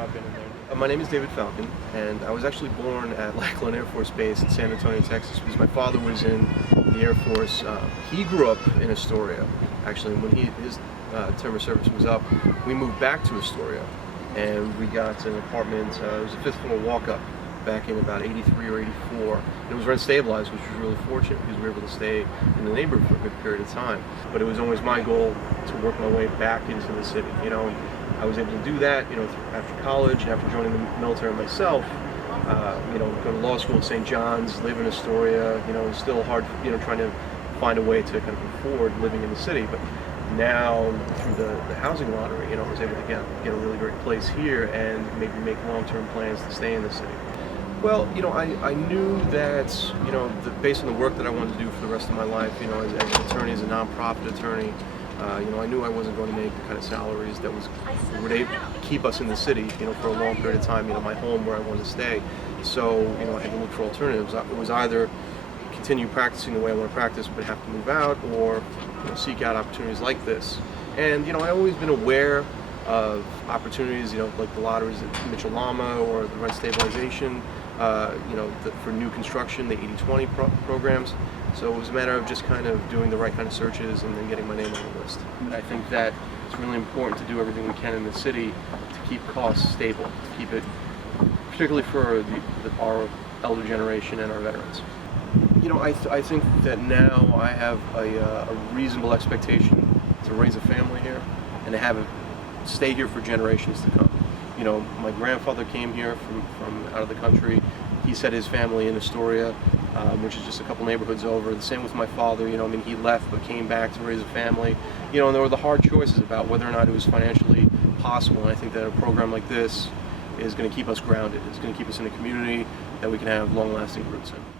time I've been in there. My name is David Falcon, and I was actually born at Lackland Air Force Base in San Antonio, Texas, because my father was in the Air Force. He grew up in Astoria, actually. When his term of service was up, we moved back to Astoria, and we got an apartment. It was a fifth floor walk-up back in about 83 or 84. And it was rent stabilized, which was really fortunate because we were able to stay in the neighborhood for a good period of time. But it was always my goal to work my way back into the city. I was able to do that, after college and after joining the military myself. Go to law school at St. John's, live in Astoria. It's still hard, trying to find a way to kind of afford living in the city. But now, through the housing lottery, I was able to get a really great place here and maybe make long-term plans to stay in the city. Well, I knew that, based on the work that I wanted to do for the rest of my life, as an attorney, as a nonprofit attorney, I knew I wasn't going to make the kind of salaries that would keep us in the city, for a long period of time, my home where I wanted to stay. So, I had to look for alternatives. It was either continue practicing the way I want to practice but have to move out, or seek out opportunities like this. And, I've always been aware of opportunities, like the lotteries at Mitchell-Lama or the rent stabilization, for new construction, the 80-20 programs. So it was a matter of just kind of doing the right kind of searches and then getting my name on the list. I think that it's really important to do everything we can in the city to keep costs stable, to keep it, particularly for our elder generation and our veterans. I think that now I have a reasonable expectation to raise a family here and to have it stay here for generations to come. My grandfather came here from out of the country. He set his family in Astoria, which is just a couple neighborhoods over. The same with my father. He left but came back to raise a family. And there were the hard choices about whether or not it was financially possible. And I think that a program like this is going to keep us grounded. It's going to keep us in a community that we can have long-lasting roots in.